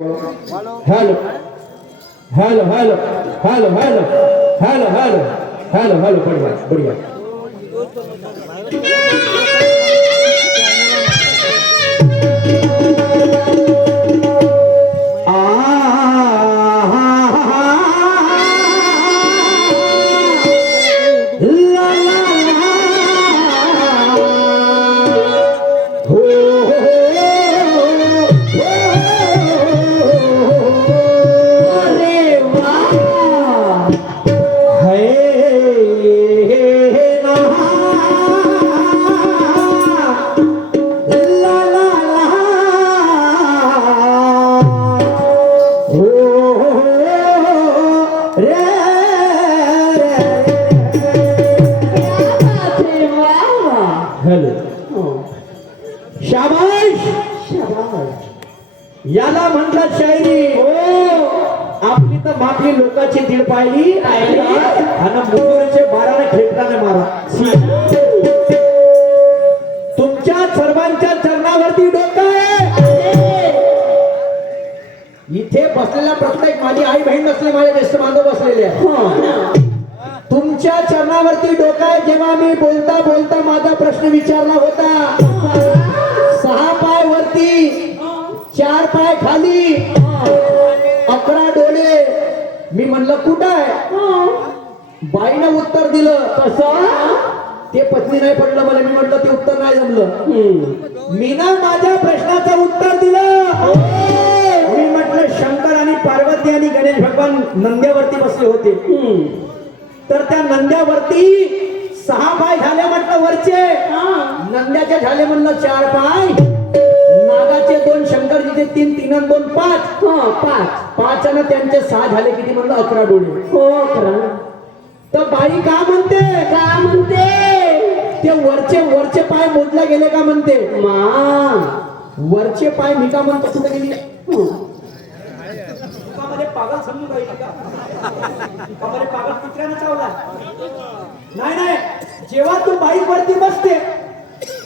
Hello hello hello hello hello hello hello hello hello hello बढ़िया बढ़िया शाबाश शाबाश याला म्हणतात शायरी आपली तर माफी लोकांची दीड पाहिली आणि मुजुरीचे 12 खेळताना मारा तुमच्या सर्वांच्या चरणावरती डोकं आहे इथे बसलेला प्रत्येक माझी आई बहीण नसले माझे ज्येष्ठ बांधव बसलेले तुमच्या चरणावरती डोकं आहे जेव्हा मी बोलता बोलता माझा प्रश्न विचारला होता 6 पाय वरती 4 पाय खाली 11 डोळे मी म्हणलं कुठं आहे बाईनं उत्तर दिलं कसं ते पत्नी नाही पडलं मला मी म्हटलं ते उत्तर नाही जमलं मी ना माझ्या प्रश्नाचं उत्तर दिलं मी म्हटलं शंकर आणि पार्वती आणि गणेश भगवान नंद्यावरती बसले होते तर त्या नंद्यावरती 6 पाय झाले म्हटलं वरचे नंद्याचे झाले म्हणलं 4 पाय नागाचे 2 शंकरजीचे 3 3 आणि 2 5 5 आणि त्यांचे 6 झाले किती म्हणलं 11 डोळे हो 11 तर बाई का म्हणते ते वरचे पाय मोजले गेले का म्हणते वरचे पाय मी का म्हणतो कुठे गेली पागल समजून राहिली का पागल कुत्र्याने चावला नाही जेव्हा तू बाईक वरती बसते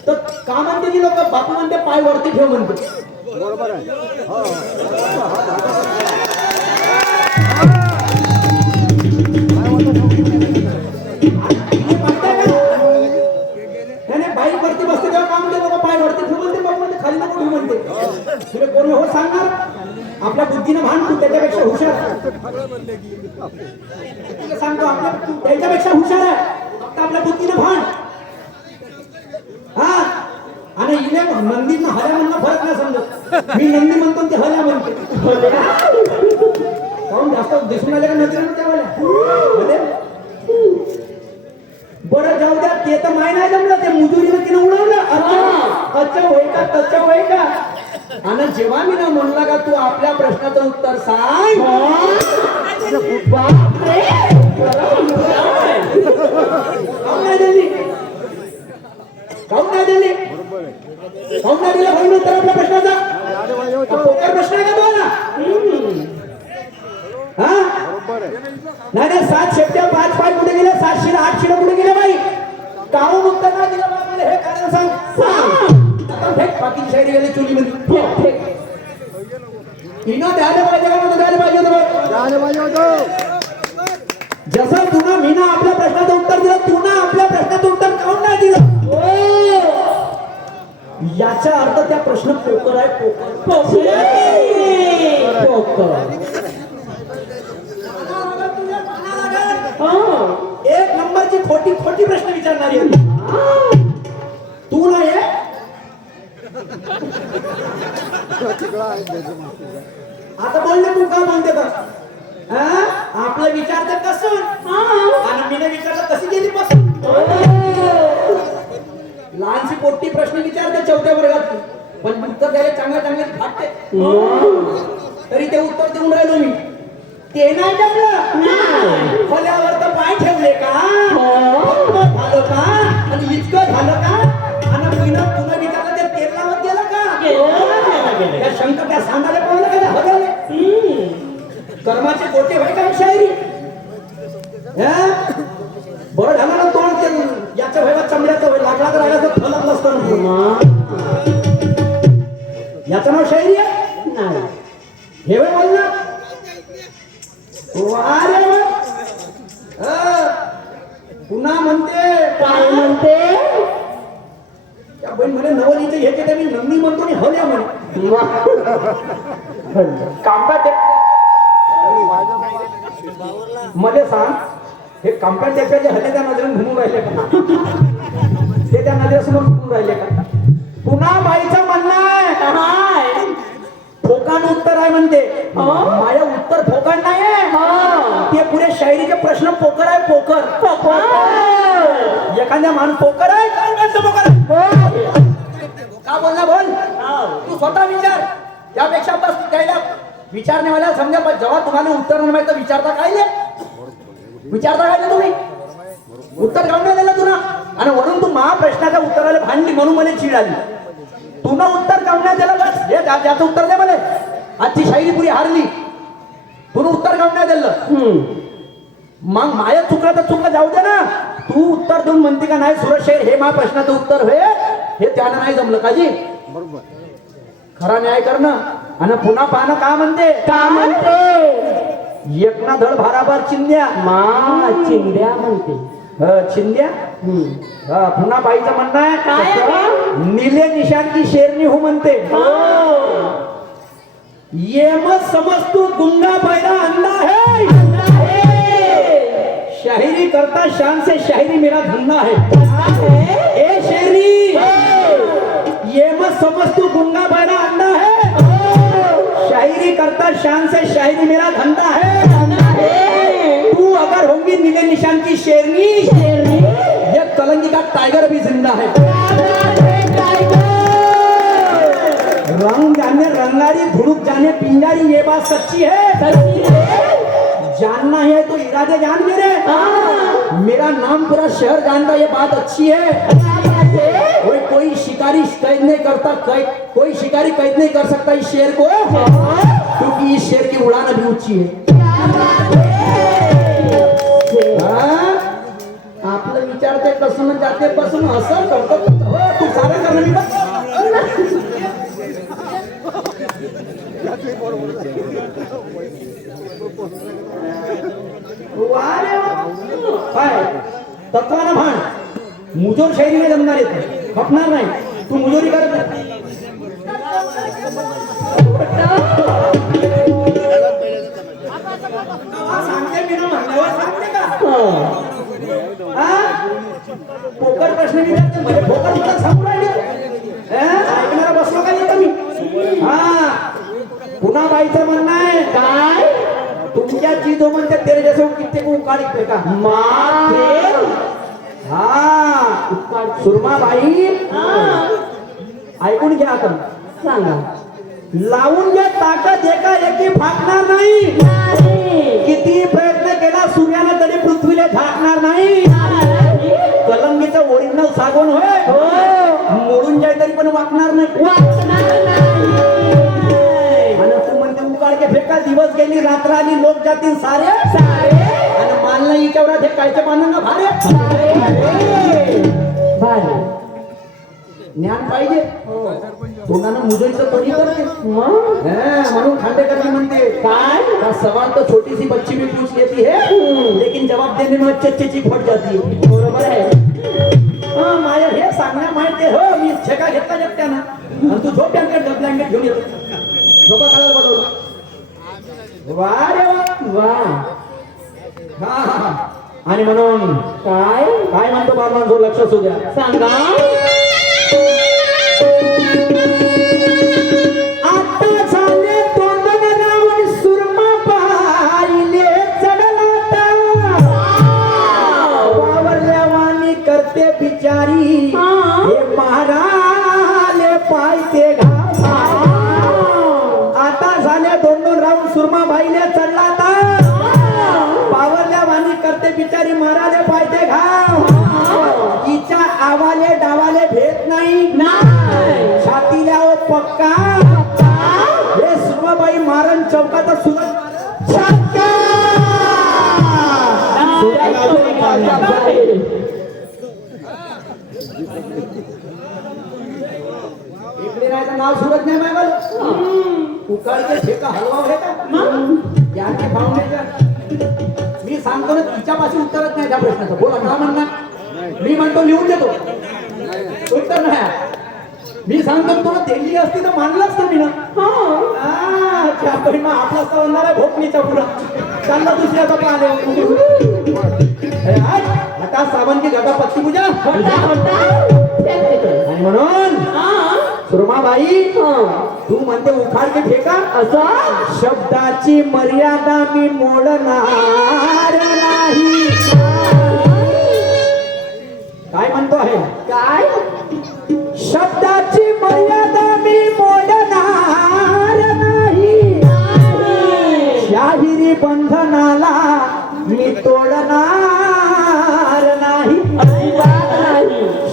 तर का म्हणते की लोक बापू म्हणते पाय वरती ठेव म्हणते बरोबर आहे बाईक वरती बसते तेव्हा का म्हणते लोक पाय वरती ठेव म्हणते बापू म्हणते खाली नको ठेव म्हणते तुला कोण हो सांगणार आपल्या बुद्धीनं भान तू त्याच्यापेक्षा हुशार तुला सांगतो आपल्या त्याच्यापेक्षा हुशार आहे फक्त आपल्या बुद्धीनं भान हा आणि इले नंदीनं हल्या म्हणणं फरक नाही समजत मी नंदी म्हणतो ते हल्या म्हणते काहून जास्त दिसून आले का नजरेनं त्यावेळेला बरं जाऊ द्या ते तर माय नाही जमलं ते मुजुरीनं तिनं उडवलं अच्छा होय का तच्चा होय का आणि जेव्हा मी ना म्हणला का तू आपल्या प्रश्नाचं उत्तर सांग काहून नाही दिली भाई उत्तर आपल्या प्रश्नाचा पोकर प्रश्न आहे का तुम्हाला हा नाही 7 शेपट्या 5 पाय कुठे गेले 7 शिरा 8 शिरा कुठे गेले बाई काहून उत्तर नाही दिलं मला हे कारण सांग फेक बाकी शायरी गेली चुलीमध्ये फेक हिनं द्यायला पाहिजे का म्हणतो द्यायला पाहिजे होतं जसं तुला मीना आपल्या प्रश्नाचं उत्तर दिलं तुला आपल्या प्रश्नाचं उत्तर काऊन नाही दिलं याचा अर्थ त्या प्रश्न पोकर आहे पोकर एक नंबरची खोटी प्रश्न विचारणारी तू नाही आता बोलले तू का म्हणते तर आपलं विचारतं कसं आणि मीने विचारलं कशी गेली पासून लहानशी पोटी प्रश्न विचारते 4थ्या वर्गात पण उत्तर द्यायला चांगले फाटते तरी ते उत्तर देऊन राहिलो मी ते नाही जमलं फल्यावर तर पाय ठेवले का झालं का आणि इतकं झालं का आणि पुन्हा विचारलं ते तेलावर गेलं का त्या शंकर त्या सांगायला पाहिलं का हरवले कर्माचे गोटे व्हाय का शायरी बरं झालं ना तोंड ते याच्या व्हायला चमड्याचं लागला तर राहिला तर फलत नसतं याचं नाव शायरी आहे नाही हे वय बोल ना. वा रे वा. पुन्हा म्हणते. काय म्हणते? त्या बहीण म्हणे नवलीचे हे ते मी नंदी म्हणतो आणि हवल्या म्हणे. कामकाज मध्ये सांग, हे कामकाज जे हल्ले त्या नजरेने घुमून राहिले का? ते त्या नजरेसमोर घुमून राहिले का? पुन्हा बाईचं म्हणणं आहे फोकान उत्तर आहे म्हणते. माझ्या उत्तर फोकान नाहीये, ते पुढे शायरीचे प्रश्न पोकर आहे. पोकर एखाद्या माणूस पोकर आहे का बोलना बोल. तू स्वतः विचार. त्यापेक्षा बस त्याला विचारणे वाला समजा जेव्हा तुम्हाला उत्तर नाही माहिती विचारता काय विचारता काय तुम्ही उत्तर काढून नाही दिलं तुला. आणि वरून तू महाप्रश्नाच्या उत्तराला भांडली म्हणून मला चीड आली. तुला उत्तर काढण्यात दिलं बस हे त्याचं उत्तर दे मला. आजची शायरी पुरी हारली. तुला उत्तर काढण्यात दिलं मग माया चुकला तर चुकला जाऊ दे ना. तू उत्तर देऊन म्हणते का नाही सुरज शाहीर हे महाप्रश्नाचं उत्तर होय हे त्यानं नाही जमलं काजी. खरा न्याय करणं. आणि पुन्हा पाहणं का म्हणते. का म्हणते? एकना धड भाराभार चिंध्या. चिंध्या म्हणते. चिंध्या. पुन्हा बाईचं म्हणणं आहे काय? नीले निशान की शेरनी हो म्हणते. ये मत समझ तू गुंगा पैदा अंधा है. शायरी करता शान से शायरी मेरा धंधा है. ए शेरी ये मत समझ तू गुंगा पैदा अंधा है. शायरी करता शान से शायरी मेरा धंधा है. तू अगर होंगी नीले निशान की शेरनी ये कलंगी का टाइगर भी जिंदा है. रंग जाने रंगारी धुड़ुक जाने पिंगारी ये बात सच्ची है. जानना है तो इरादे जान मेरे. मेरा नाम पूरा शहर जानता ये बात अच्छी है. कोई शिकारी कैद नहीं करता कोई शिकारी कैद नहीं कर सकता इस शेर को क्योंकि इस शेर की उड़ान अभी ऊंची है. आपलं विचारते पासून जाते पासून असं करतो. तू सारं करणं तत्वानं भान मुजोर शैलीने जमणार येते खपणार नाही. तू मुजोरी करत सांगते मी ना म्हणल्यावर सांगते का. पोकर प्रश्न विचारते म्हणजे पोकर मला सांगू राहिले ऐकणारा बसलो का येतो मी. पुन्हा बाईचं म्हणणं आहे काय तुमच्या चीजो म्हणते तेरे जैसे कित्येक उकाळी फेका. सुरमाबाई ऐकून घ्या आता सांगा. लावून घ्या ताकद एका एकी फाकणार नाही. किती प्रयत्न केला सूर्यानं तरी पृथ्वीला झाकणार नाही. कलंगीचं ओरिजिनल सागवण होय मोडून जाय तरी पण वाकणार नाही. आणि तू म्हणते उकाळ के फेका दिवस गेली रात्र आली लोक जातील सारे आणि मानलं इच्यावर ते कायचे मानून ना भारे ज्ञान पाहिजे. तोंडानं मुजरीचं तोडी करते म्हणून खांडेकरजी म्हणते काय का सवाल तो छोटी सी बच्ची भी पूछ लेती है लेकिन जवाब देने में अच्छी चीज फट जाती है. बरोबर आहे. माझ्या हे सांगण्या माहिती हो मी छेका घेतला एकट्यानं आणि तू झोप ब्लँकेट घेऊन येतो. झोपा काढायला बोलवलं. वा रे वा. आणि म्हणून काय काय म्हणतो बाबा जो लक्ष असू द्या सांगा. आता झाले तोंडन रावण सुरमा पाहिले चढला वावरल्या वाणी करते बिचारी हे महाराले पायते घा. आता झाले दोन राऊंड सुरमा बाईले चढला पावरल्या वाणी करते बिचारी महाराले पायते घाव. हिच्या आवाले डावाले भेट नाही छातीला ओ पक्का. हे सुरमाबाई मारण चौकात सुरत इकडे राहायचं नाव सुरत नाही बाय. उकाळचे ठेका हलवा आहे का याचे फाउंडेशन मी सांगतो ना तिच्यापासून उत्तरच नाही त्या प्रश्नाचं बोला मला म्हणणार मी म्हणतो लिहून देतो उत्तर नाही मी सांगतो तुला दिल्ली असती तर मानलं असतं मी ना त्या परिणाम आपला असता होणार आहे भोपणीचा पुरा चालला दुसऱ्याचा पाहिले आता सावंती घटा पत्ती पूजा आणि म्हणून सुरमाबाई तू म्हणते उखाडके फेका असं शब्दाची मर्यादा मी मोडणार नाही काय म्हणतो आहे काय शब्दाची मर्यादा मी मोडणार नाही शाहिरी बंधनाला मी तोडणार नाही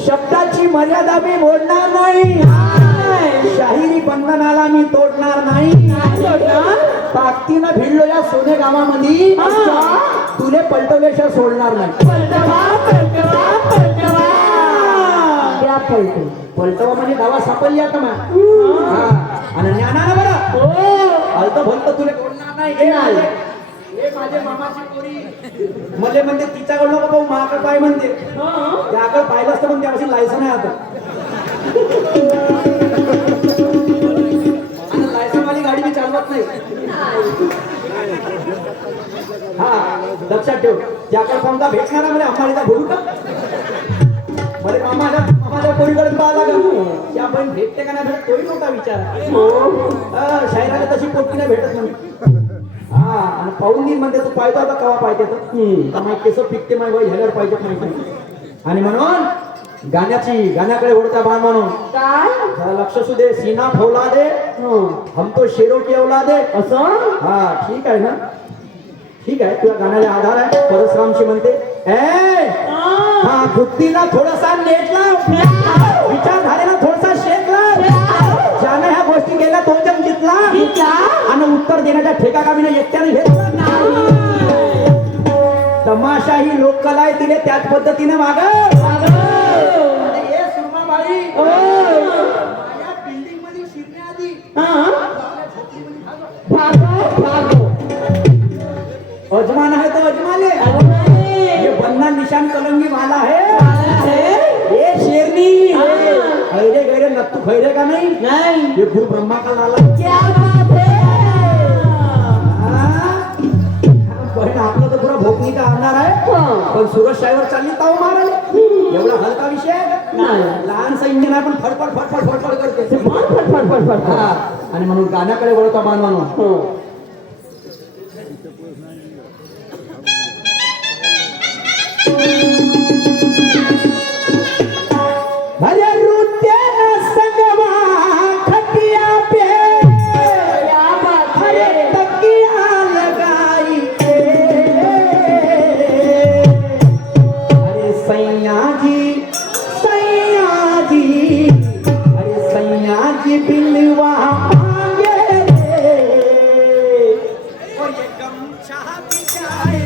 शब्दाची मर्यादा मी मोडणार नाही शाहिरी बंधनाला मी तोडणार नाही ताकदीनं भिडलो या सोने गावामध्ये तुले पलटवल्याशिवाय सोडणार नाही पलटवा म्हणजे गावा सापडली आता आणि ज्ञानानं बरं अलत भलत तुला सोडणार नाही हे माझे मामाची पोरी मले म्हणते तिच्याकडलं बाबा महाकडे पाय म्हणते त्याकडे पाहिलं असतं पण त्यापासून लायसन आहे आता आणि लायसन वाली गाडी मी चालवत नाही हा लक्षात ठेव त्याकडे समजा भेटणार म्हणजे अंबाडीचा भरू का मला मामाच्या पोरीकडे पाहा लागेल त्या पण भेटते का नाही भेटत तोही मोठा विचार शायराला तशी पोटकी नाही भेटत म्हणजे हा आणि पाहून दिन म्हणते तू पाहिजे आता कवा पाहिजे तर केस पिकते माय बाई ह्याला पाहिजे माहिती आणि म्हणून गाण्याकडे ओढता बाण म्हणून काय जरा लक्ष असू दे सीना फौला दे हम तो शेरों की औलाद दे असं हा ठीक आहे ना ठीक आहे तुझ्या गाण्याला आधार आहे परशुरामशी म्हणते ए हा बुद्धीला थोडासा नेट लाव विचारधारेला थोडासा शेक लाव ज्याने ह्या गोष्टी केल्या तो जम जितला आणि उत्तर देण्याच्या ठेका कामीने एकट्याने घेतला तमाशा ही लोककला आहे तिने त्याच पद्धतीने माग बिल्डिंग मध्ये शिरण्याआधी अजमान है तो अजमाले ये बन्ना निशान कलंगी वाला है ये शेरनी खैरे गैरे नत्तू खैरे का नहीं ये गुरु ब्रह्मा का लाला क्या बात है बहन आपलं तर पुरा भोकणी का आणणार आहे पण सुरत शाहीवर चालली ताव मारायला एवढा हलका विषय आहे लहानसा इंजिन आहे पण फडफड फडफड फडफड करते आणि म्हणून गाण्याकडे वळता बांधवानो भले रुते संगवा खटिया पे भले तकिया लगाई के अरे सैया जी अरे सैया जी बिलवा मांगे और ये गमछा बिछाए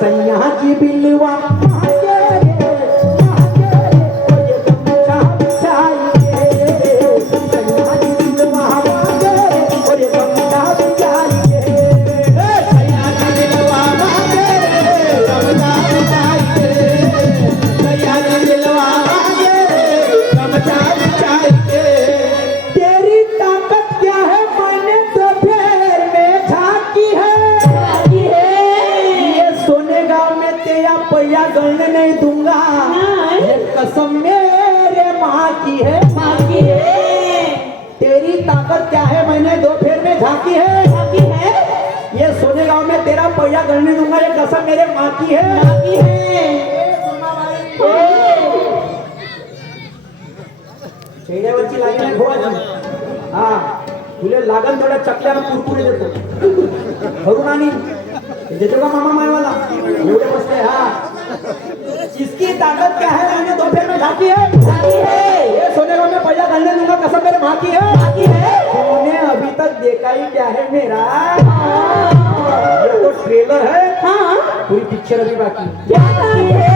सैया जी बिलवा मांगे ये गमछा बिछाइए सैया जी बिलवा मांगे और ये गमछा बिछाइए सैया जी बिलवा मांगे गमछा बिछाइए सैया जी बिलवा मांगे गमछा बिछाइए तेरी ताकत क्या है मैंने तो फेर में झांकी है पैया गलने नहीं दूंगा ये कसम मेरे माँ की है तेरी ताकत क्या है मैंने दो फेर में झांकी है ये सोने गांव में तेरा पैया गलने दूंगा ये कसम मेरे माँ की है चेहऱ्यावरची लागेल घोळाची हा तुले लागन थोड्या चकल्याला कुरकुरे देतो भरून आणि देतो का मामा मायवाला एवढे बसले हा इसकी ताकत क्या है मैंने दो फेर में ढाकी है ये सोने को मैं पैसा डालने दूंगा कसम मेरे माँ की है तूने अभी तक देखा ही क्या है मेरा ये तो ट्रेलर है हाँ पूरी पिक्चर अभी बाकी क्या बात है